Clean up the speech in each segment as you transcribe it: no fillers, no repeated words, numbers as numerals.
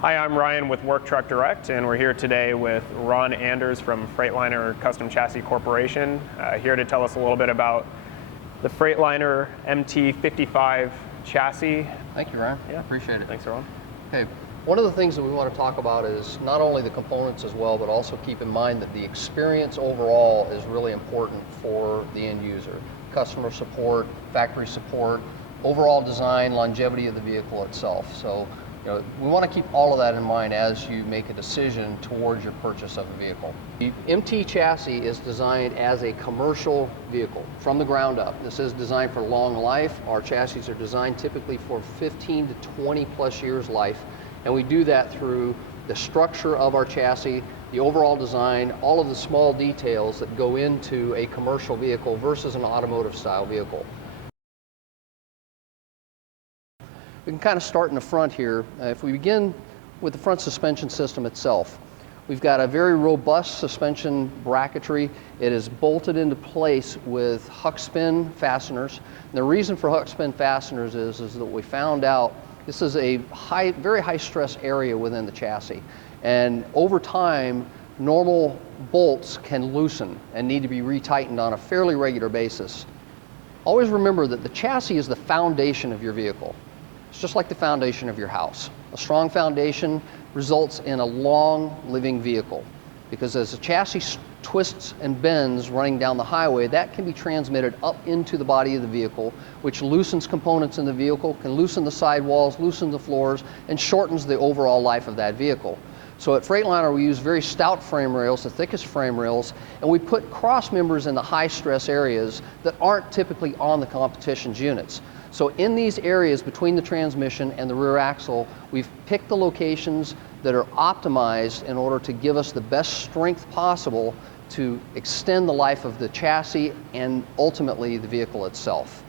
Hi, I'm Ryan with Work Truck Direct, and we're here today with Ron Anders from Freightliner Custom Chassis Corporation, here to tell us a little bit about the Freightliner MT-55 chassis. Thank you, Ryan. Yeah. Appreciate it. Thanks, Ron. Okay, one of the things that we want to talk about is not only the components as well, but also keep in mind that the experience overall is really important for the end user. Customer support, factory support, overall design, longevity of the vehicle itself. So, we want to keep all of that in mind as you make a decision towards your purchase of a vehicle. The MT chassis is designed as a commercial vehicle from the ground up. This is designed for long life. Our chassis are designed typically for 15 to 20 plus years life, and we do that through the structure of our chassis, the overall design, all of the small details that go into a commercial vehicle versus an automotive style vehicle. We can kind of start in the front here. If we begin with the front suspension system itself, we've got a very robust suspension bracketry. It is bolted into place with huck spin fasteners. And the reason for huck spin fasteners is that we found out this is a very high stress area within the chassis. And over time, normal bolts can loosen and need to be retightened on a fairly regular basis. Always remember that the chassis is the foundation of your vehicle. It's just like the foundation of your house. A strong foundation results in a long living vehicle, because as the chassis twists and bends running down the highway, that can be transmitted up into the body of the vehicle, which loosens components in the vehicle, can loosen the sidewalls, loosen the floors, and shortens the overall life of that vehicle. So at Freightliner, we use very stout frame rails, the thickest frame rails, and we put cross members in the high stress areas that aren't typically on the competition's units. So in these areas between the transmission and the rear axle, we've picked the locations that are optimized in order to give us the best strength possible to extend the life of the chassis and ultimately the vehicle itself.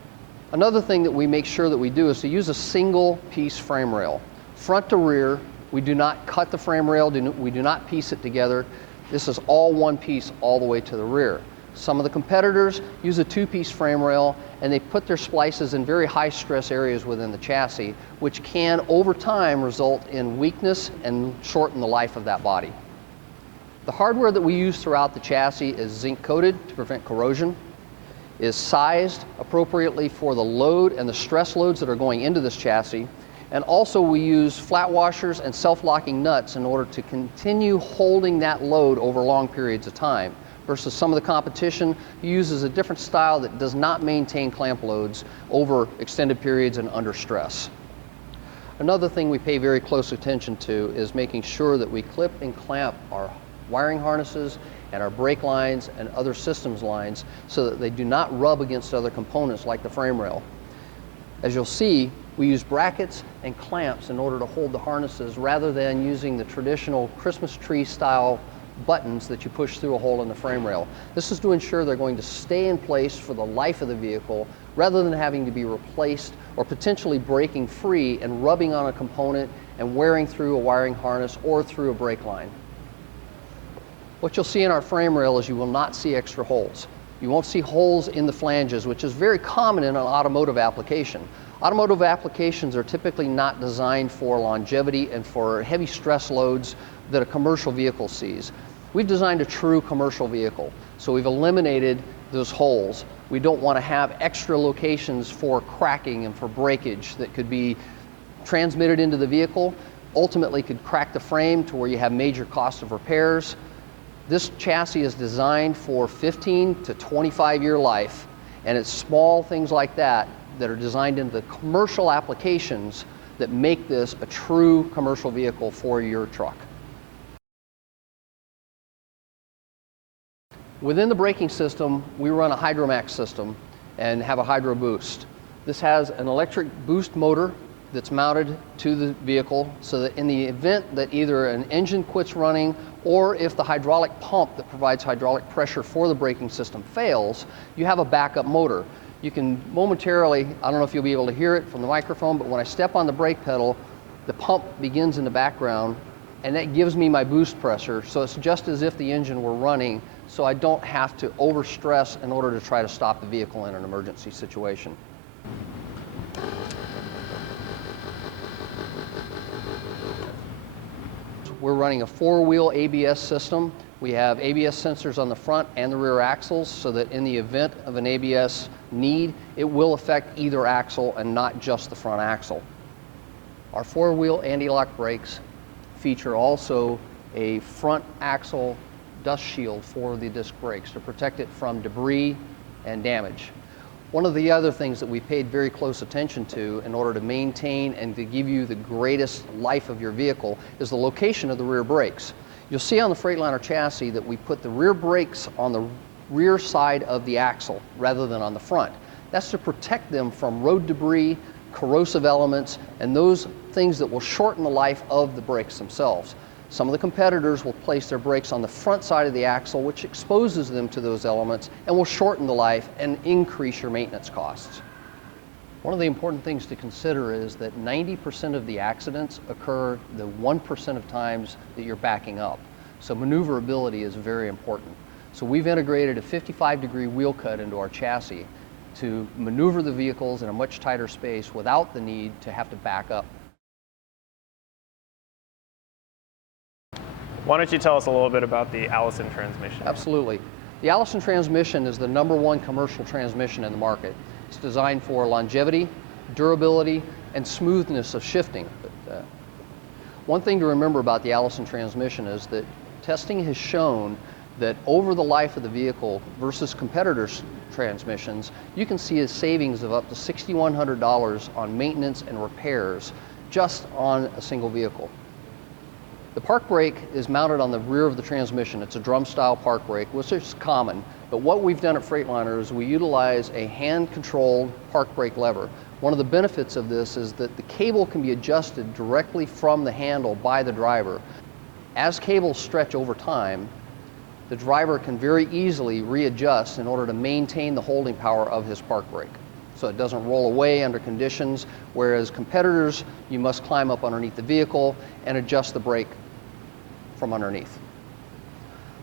Another thing that we make sure that we do is to use a single piece frame rail. Front to rear, we do not cut the frame rail, we do not piece it together. This is all one piece all the way to the rear. Some of the competitors use a two-piece frame rail, and they put their splices in very high stress areas within the chassis, which can over time result in weakness and shorten the life of that body. The hardware that we use throughout the chassis is zinc coated to prevent corrosion, is sized appropriately for the load and the stress loads that are going into this chassis, and also we use flat washers and self-locking nuts in order to continue holding that load over long periods of time, versus some of the competition uses a different style that does not maintain clamp loads over extended periods and under stress. Another thing we pay very close attention to is making sure that we clip and clamp our wiring harnesses and our brake lines and other systems lines so that they do not rub against other components like the frame rail. As you'll see, we use brackets and clamps in order to hold the harnesses rather than using the traditional Christmas tree style buttons that you push through a hole in the frame rail. This is to ensure they're going to stay in place for the life of the vehicle rather than having to be replaced or potentially breaking free and rubbing on a component and wearing through a wiring harness or through a brake line. What you'll see in our frame rail is you will not see extra holes. You won't see holes in the flanges, which is very common in an automotive application. Automotive applications are typically not designed for longevity and for heavy stress loads that a commercial vehicle sees. We've designed a true commercial vehicle, so we've eliminated those holes. We don't want to have extra locations for cracking and for breakage that could be transmitted into the vehicle, ultimately could crack the frame to where you have major cost of repairs. This chassis is designed for 15 to 25 year life, and it's small things like that that are designed into the commercial applications that make this a true commercial vehicle for your truck. Within the braking system, we run a Hydromax system and have a Hydro Boost. This has an electric boost motor that's mounted to the vehicle so that in the event that either an engine quits running or if the hydraulic pump that provides hydraulic pressure for the braking system fails, you have a backup motor. You can momentarily, I don't know if you'll be able to hear it from the microphone, but when I step on the brake pedal, the pump begins in the background, and that gives me my boost pressure, so it's just as if the engine were running, so I don't have to overstress in order to try to stop the vehicle in an emergency situation. we're running a 4-wheel ABS system. We have ABS sensors on the front and the rear axles so that in the event of an ABS need, it will affect either axle and not just the front axle. Our 4-wheel anti-lock brakes feature also a front axle dust shield for the disc brakes to protect it from debris and damage. One of the other things that we paid very close attention to in order to maintain and to give you the greatest life of your vehicle is the location of the rear brakes. You'll see on the Freightliner chassis that we put the rear brakes on the rear side of the axle rather than on the front. That's to protect them from road debris, corrosive elements, and those things that will shorten the life of the brakes themselves. Some of the competitors will place their brakes on the front side of the axle, which exposes them to those elements and will shorten the life and increase your maintenance costs. One of the important things to consider is that 90% of the accidents occur the 1% of times that you're backing up. So maneuverability is very important. So we've integrated a 55-degree wheel cut into our chassis to maneuver the vehicles in a much tighter space without the need to have to back up. Why don't you tell us a little bit about the Allison Transmission? Absolutely. The Allison Transmission is the #1 commercial transmission in the market. It's designed for longevity, durability, and smoothness of shifting. One thing to remember about the Allison Transmission is that testing has shown that over the life of the vehicle versus competitors' transmissions, you can see a savings of up to $6,100 on maintenance and repairs just on a single vehicle. The park brake is mounted on the rear of the transmission. It's a drum-style park brake, which is common. But what we've done at Freightliner is we utilize a hand-controlled park brake lever. One of the benefits of this is that the cable can be adjusted directly from the handle by the driver. As cables stretch over time, the driver can very easily readjust in order to maintain the holding power of his park brake, so it doesn't roll away under conditions, whereas competitors, you must climb up underneath the vehicle and adjust the brake from underneath.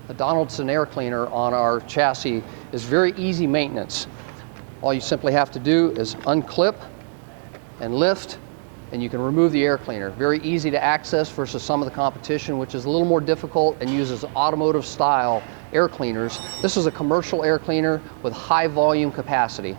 The Donaldson air cleaner on our chassis is very easy maintenance. All you simply have to do is unclip and lift, and you can remove the air cleaner. Very easy to access versus some of the competition, which is a little more difficult and uses automotive style air cleaners. This is a commercial air cleaner with high volume capacity.